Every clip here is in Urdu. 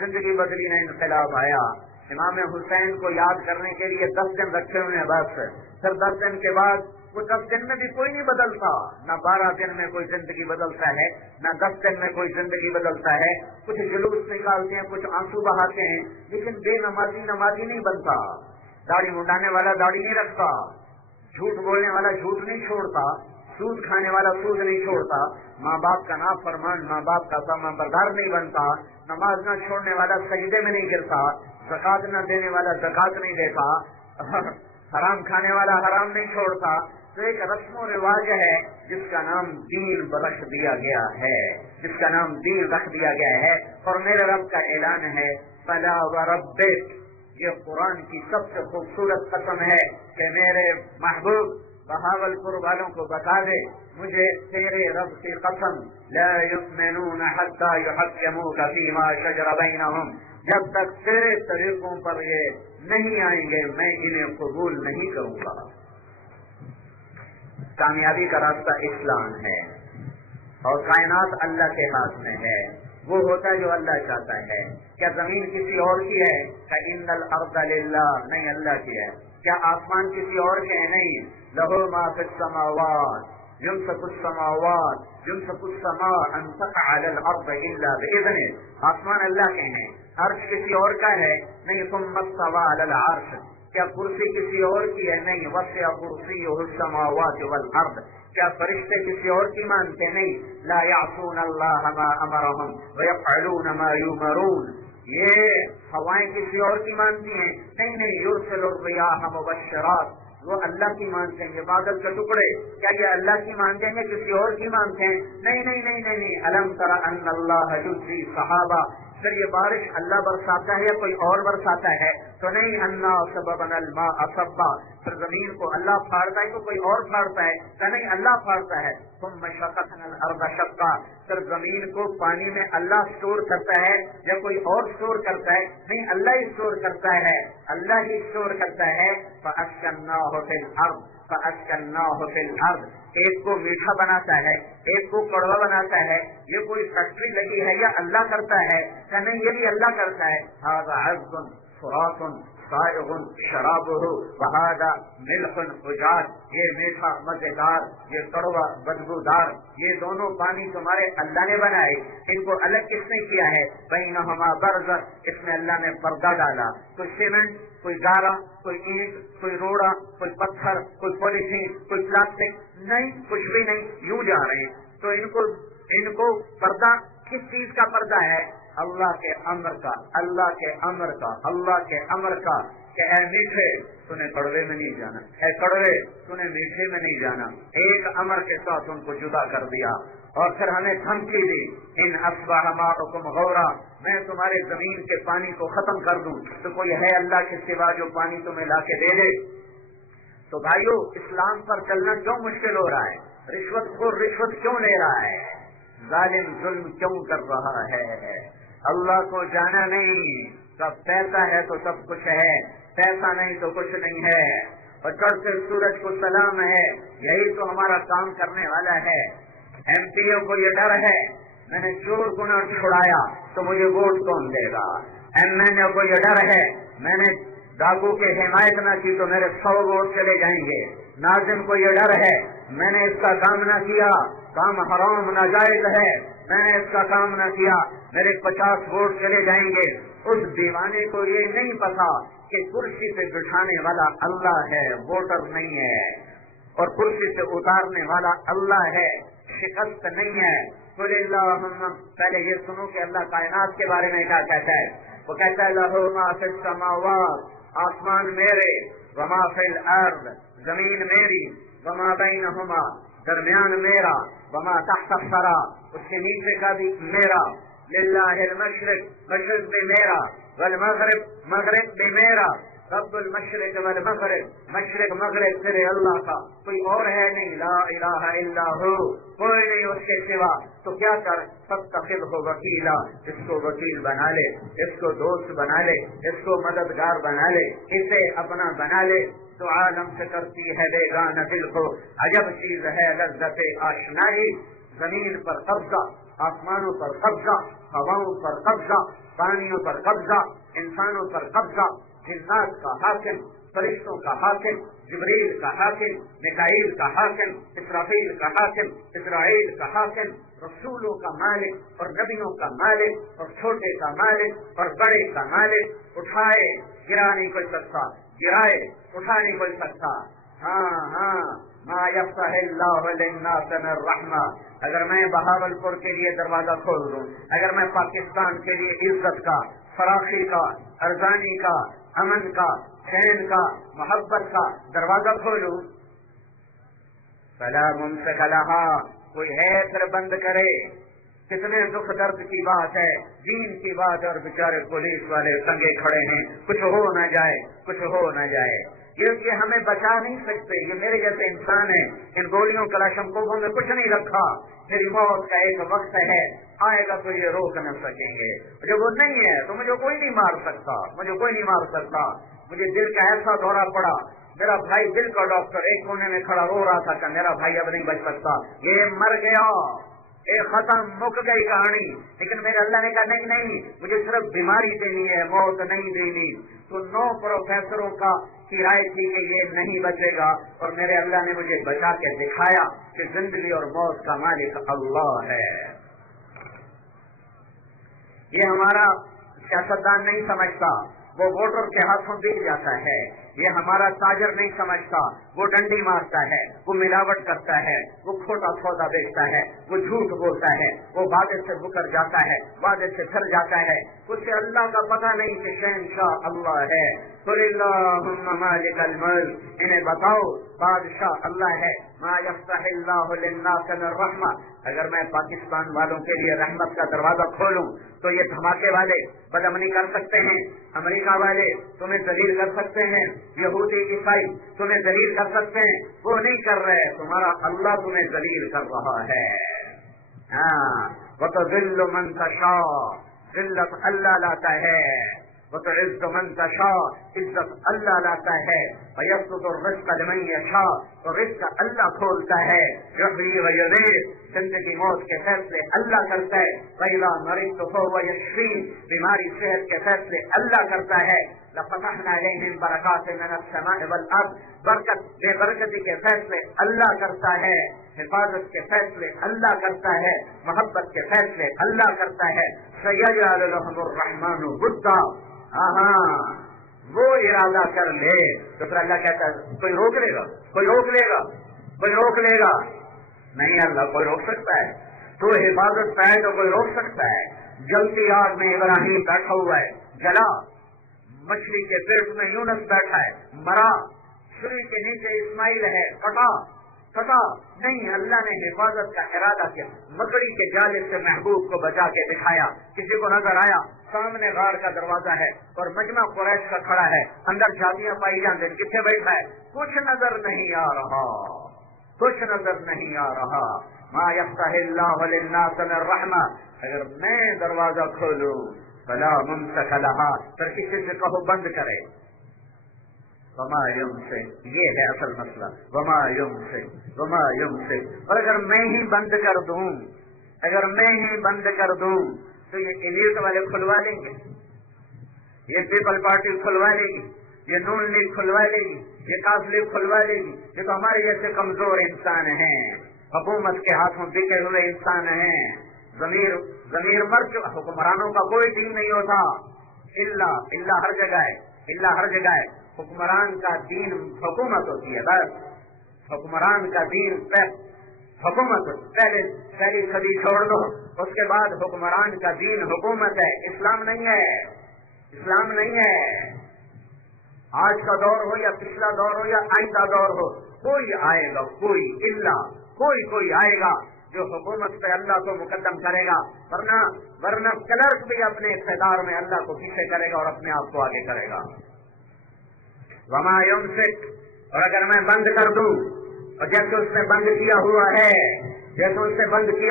زندگی بدلی نہ انقلاب آیا. امام حسین کو یاد کرنے کے لیے 10 دن رکھے ہوئے ہیں بس. پھر 10 دن کے بعد وہ 10 دن میں بھی کوئی نہیں بدلتا. نہ 12 دن میں کوئی زندگی بدلتا ہے، نہ 10 دن میں کوئی زندگی بدلتا ہے. کچھ جلوس نکالتے ہیں، کچھ آنسو بہاتے ہیں، لیکن بے نمازی نمازی نہیں بنتا. داڑھی منڈانے والا داڑھی نہیں رکھتا، جھوٹ بولنے والا جھوٹ نہیں چھوڑتا، سود کھانے والا سود نہیں چھوڑتا، ماں باپ کا نافرمان ماں باپ کا فرمان بردار نہیں بنتا، نماز نہ چھوڑنے والا سجدے میں نہیں گرتا، زکات نہ دینے والا زکات نہیں دیتا، حرام کھانے والا حرام نہیں چھوڑتا. تو ایک رسم و رواج ہے جس کا نام دین رکھ دیا گیا ہے، جس کا نام دین رکھ دیا گیا ہے. اور میرے رب کا اعلان ہے فلا وربک، یہ قرآن کی سب سے خوبصورت قسم ہے کہ میرے محبوب بہاولپور والوں کو بتا دے، مجھے تیرے رب کی قسم، لا یؤمنون حتی یحکموک فیما شجر بینہم، جب تک تیرے طریقوں پر یہ نہیں آئیں گے میں انہیں قبول نہیں کروں گا. کامیابی کا راستہ اسلام ہے اور کائنات اللہ کے ہاتھ میں ہے. وہ ہوتا ہے جو اللہ چاہتا ہے. کیا زمین کسی اور کی ہے؟ کہ ان الارض للہ، نہیں اللہ کی ہے. کیا آسمان کسی اور کے ہیں؟ نہیں. لہو ما فی السماوات یمسک السماوات یمسک السماء ان تقع علی الارض الا باذنہ، آسمان اللہ کے ہیں. عرش کسی اور کا ہے؟ نہیں. ثم استوى علی العرش، کیا کرسی کسی اور کی ہے؟ نہیں. وسع کرسیہ السماوات والارض، کیا فرشتے کسی اور کی مانتے؟ نہیں. لا یعصون اللہ ما امرهم ویفعلون ما یؤمرون، یہ ہوائیں کسی اور کی مانتی ہیں؟ نہیں. یرسل الریاح مبشرات، وہ اللہ کی مانتے ہیں. یہ بادل کے ٹکڑے کیا یہ اللہ کی مانتے ہیں یا کسی اور کی مانتے ہیں؟ نہیں. الم تر ان اللہ یجزی صحابہ، پھر یہ بارش اللہ برساتا ہے یا کوئی اور برساتا ہے؟ تو نہیں. انا سببنا الماء صبا، پھر زمین کو اللہ پھاڑتا ہے تو کوئی اور پھاڑتا ہے؟ تو نہیں، اللہ پھاڑتا ہے. ثم شققنا الارض شقا، پھر زمین کو پانی میں اللہ اسٹور کرتا ہے یا کوئی اور اسٹور کرتا ہے؟ نہیں، اللہ ہی اسٹور کرتا ہے، اللہ ہی اسٹور کرتا ہے. فاسکناہ فی الارض فاسکناہ فی الارض، ایک کو میٹھا بناتا ہے ایک کو کڑوا بناتا ہے. یہ کوئی فیکٹری لگی ہے یا اللہ کرتا ہے؟ کہ نہیں، یہ بھی اللہ کرتا ہے. ھذا عذب فرات سائغ شرابہ وھذا ملح اجاج، یہ میٹھا مزیدار، یہ کڑوا بدبودار، یہ دونوں پانی تمہارے اللہ نے بنائے. ان کو الگ کس نے کیا ہے؟ بینہما برزخ، اس میں اللہ نے پردہ ڈالا. کوئی سیمنٹ، کوئی گارا، کوئی اینٹ، کوئی روڑا، کوئی پتھر، کوئی پولیتھین، کوئی پلاسٹک نہیں، کچھ بھی نہیں، یوں جا رہے ہیں. تو ان کو پردہ کس چیز کا پردہ ہے؟ اللہ کے امر کا، اللہ کے امر کا، اللہ کے امر کا. کہ اے میٹھے تمہیں کڑوے میں نہیں جانا، اے کڑوے تمہیں میٹھے میں نہیں جانا. ایک امر کے ساتھ ان کو جدا کر دیا. اور پھر ہمیں دھمکی دی، ان اصبح ماؤکم غورا، میں تمہارے زمین کے پانی کو ختم کر دوں. تو کوئی ہے اللہ کے سوا جو پانی تمہیں لا کے دے دے؟ تو بھائیو، اسلام پر چلنا کیوں مشکل ہو رہا ہے؟ رشوت خور رشوت کیوں لے رہا ہے؟ ظالم ظلم کیوں کر رہا ہے؟ اللہ کو جانا نہیں. سب پیسہ ہے تو سب کچھ ہے، پیسہ نہیں تو کچھ نہیں ہے. اور چڑھتے سورج کو سلام ہے، یہی تو ہمارا کام کرنے والا ہے. ایم پی او کو یہ ڈر ہے میں نے چور کو نہ چھڑایا تو مجھے ووٹ کون دے گا. ایم این اے کو یہ ڈر ہے میں نے ڈاکو کے حمایت نہ کی تو میرے 100 ووٹ چلے جائیں گے. ناظم کو یہ ڈر ہے میں نے اس کا کام نہ کیا، کام حرام ناجائز ہے، میں نے اس کا کام نہ کیا، میرے 50 ووٹ چلے جائیں گے. اس دیوانے کو یہ نہیں پتا کہ کرسی پہ بٹھانے والا اللہ ہے، ووٹر نہیں ہے، اور کرسی سے اتارنے والا اللہ ہے، شکست نہیں ہے. قل اللہم، پہلے یہ سنو کہ اللہ کائنات کے بارے میں کیا کہتا ہے. وہ کہتا ہے لہو ما فی السماوات، آسمان میرے، وما فی الارض، زمین میری، وما بینہما، درمیان میرا، وما تحت الثری، اس کے نیچے کا بھی میرا. للہ المشرق، مشرق بھی میرا، والمغرب، مغرب بھی میرا. رب المشرق والمغرب، مشرق مغرب تیرے اللہ کا، کوئی اور ہے نہیں. لا الہ الا ہو، کوئی نہیں اس کے سوا. تو کیا کر، فاتخذہ وکیلا، اس کو وکیل بنا لے، اس کو دوست بنا لے، اس کو مددگار بنا لے، اسے اپنا بنا لے. تو عالم سے کرتی ہے بیگانہ دل کو، عجب چیز ہے لذت آشنائی، زمین پر قبضہ، آسمانوں پر قبضہ، ہواؤں پر قبضہ، پانیوں پر قبضہ، انسانوں پر قبضہ، جنات کا حاکم، فرشتوں کا حاکم، جبریل کا حاکم، میکائیل کا حاکم، اسرافیل کا حاکم، اسرائیل کا حاکم، رسولوں کا مالک اور نبیوں کا مالک اور چھوٹے کا مالک اور بڑے کا مالک، اٹھائے گرا نہیں کوئی سکتا، گرائے اٹھا نہیں کوئی سکتا۔ ہاں ما یفتح اللہ للناس من الرحمہ، اگر میں بہاولپور کے لیے دروازہ کھول دوں، اگر میں پاکستان کے لیے عزت کا، فراخی کا، ارزانی کا، امن کا، چین کا، محبت کا دروازہ کھولوں، فلا ممسک لہا، کوئی ہے پھر بند کرے۔ کتنے دکھ درد کی بات ہے، دین کی بات، اور بیچارے پولیس والے تنگے کھڑے ہیں، کچھ ہو نہ جائے، کچھ ہو نہ جائے۔ یہ ہمیں بچا نہیں سکتے، یہ میرے جیسے انسان ہیں، ان گولیوں کلاشنکوفوں میں کچھ نہیں رکھا، میری موت کا ایک وقت ہے، آئے گا تو یہ روک نہ سکیں گے۔ جب وہ نہیں ہے تو مجھے کوئی نہیں مار سکتا، مجھے کوئی نہیں مار سکتا۔ مجھے دل کا ایسا دورہ پڑا، میرا بھائی دل کا ڈاکٹر ایک کونے میں کھڑا رو رہا تھا کہ میرا بھائی اب نہیں بچ سکتا، یہ مر گیا، یہ ختم، مک گئی کہانی۔ لیکن میرے اللہ نے کہا نہیں، مجھے صرف بیماری دینی ہے، موت نہیں دینی۔ تو 9 پروفیسروں کی رائے تھی کہ یہ نہیں بچے گا، اور میرے اللہ نے مجھے بچا کے دکھایا کہ زندگی اور موت کا مالک اللہ ہے۔ یہ ہمارا سیاستدان نہیں سمجھتا، وہ ووٹر کے ہاتھوں بک جاتا ہے۔ یہ ہمارا تاجر نہیں سمجھتا، وہ ڈنڈی مارتا ہے، وہ ملاوٹ کرتا ہے، وہ کھوٹا سودا بیچتا ہے، وہ جھوٹ بولتا ہے، وہ وعدے سے مکر جاتا ہے، وعدے سے پھر جاتا ہے۔ اسے اللہ کا پتہ نہیں کہ شہنشاہ اللہ ہے۔ قل اللہم مالک الملک، انہیں بتاؤ بادشاہ اللہ ہے۔ ما یفتح اللہ للناس من الرحمہ، اگر میں پاکستان والوں کے لیے رحمت کا دروازہ کھولوں تو یہ دھماکے والے بدامنی کر سکتے ہیں، امریکہ والے تمہیں ذلیل کر سکتے ہیں، یہودی عیسائی تمہیں ذلیل کر سکتے ہیں، وہ نہیں کر رہے، تمہارا اللہ تمہیں ذلیل کر رہا ہے۔ وَتُذِلُّ مَن تَشَاءُ، ذلت اللہ لاتا ہے، وَتُعِزُّ مَن تَشَاءُ، عزت اللہ لاتا ہے، وَيَبْسُطُ الرِّزْقَ لِمَن يَشَاءُ، اور رزق اللہ کھولتا ہے، يُحْيِي وَيُمِيتُ، زندگی موت کے فیصلے اللہ کرتا ہے، وَإِذَا مَرِضْتُ فَهُوَ يَشْفِينِ، بیماری صحت کے فیصلے اللہ کرتا ہے، لَفَتَحْنَا عَلَيْهِمْ بَرَكَاتٍ مِنَ السَّمَاءِ وَالْأَرْضِ، برکت بے برکتی کے فیصلے اللہ کرتا ہے، حفاظت کے فیصلے اللہ کرتا ہے، محبت کے فیصلے اللہ کرتا ہے۔ سَيَجْعَلُ لَهُمُ الرَّحْمَنُ وُدًّا، وہ ارادہ کر لے تو پھر اللہ کہتا ہے کوئی روک لے گا، کوئی روک لے گا، کوئی روک لے گا؟ نہیں، اللہ کوئی روک سکتا ہے؟ تو حفاظت پہ ہے تو کوئی روک سکتا ہے؟ جلتی آگ میں ابراہیم بیٹھا ہوا ہے، جلا، مچھلی کے پیٹ میں یونس بیٹھا ہے، مرا، سوئی کے نیچے اسماعیل ہے، کٹا نہیں، اللہ نے حفاظت کا ارادہ کیا، مکڑی کے جالے سے محبوب کو بچا کے دکھایا۔ کسی کو نظر آیا سامنے غار کا دروازہ ہے اور مجمع قریش کا کھڑا ہے، اندر جاتیاں پائی جاندے، کتنے بیٹھا ہے؟ کچھ نظر نہیں آ رہا، کچھ نظر نہیں آ رہا۔ ما یفتح اللہ للناس من الرحمہ، اگر میں دروازہ کھولوں فلا ممسک لہا، پھر کسی سے کہو بند کرے۔ وما یمسک، یہ ہے اصل مسئلہ، وما یمسک، اور اگر میں ہی بند کر دوں، اگر میں ہی بند کر دوں تو یہ ایلیٹ والے کھلوا لیں گے، یہ پیپل پارٹی کھلوا لے گی، یہ نون لیگ کھلوا لے گی، یہ کاف لیگ کھلوا لے گی، یہ تو ہمارے جیسے کمزور انسان ہیں، حکومت کے ہاتھوں بکے ہوئے انسان ہیں، ضمیر مر چکا، حکمرانوں کا کوئی دین نہیں ہوتا، اللہ ہر جگہ ہے، اللہ ہر جگہ ہے، حکمران کا دین حکومت ہوتی ہے، بس حکمران کا دین حکومت، پہلی صدی چھوڑ دو، اس کے بعد حکمران کا دین حکومت ہے، اسلام نہیں ہے، اسلام نہیں ہے۔ آج کا دور ہو یا پچھلا دور ہو یا آئندہ دور ہو، کوئی آئے گا، کوئی آئے گا جو حکومت پہ اللہ کو مقدم کرے گا، ورنہ کلرک بھی اپنے اقتدار میں اللہ کو پیچھے کرے گا اور اپنے آپ کو آگے کرے گا۔ وما یمسک، اور اگر میں بند کر دوں، اور جیسے اس نے بند کیا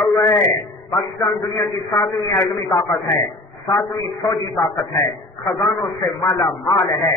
ہوا ہے، پاکستان دنیا کی 7ویں ایٹمی طاقت ہے، 7ویں فوجی طاقت ہے، خزانوں سے مالا مال ہے،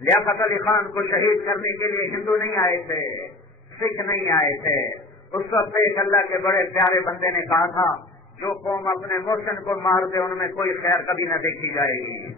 لیاقت علی خان کو شہید کرنے کے لیے ہندو نہیں آئے تھے، سکھ نہیں آئے تھے. اس وقت ایک اللہ کے بڑے پیارے بندے نے کہا تھا جو قوم اپنے محسن کو مار دے ان میں کوئی خیر کبھی نہ دیکھی جائے گی.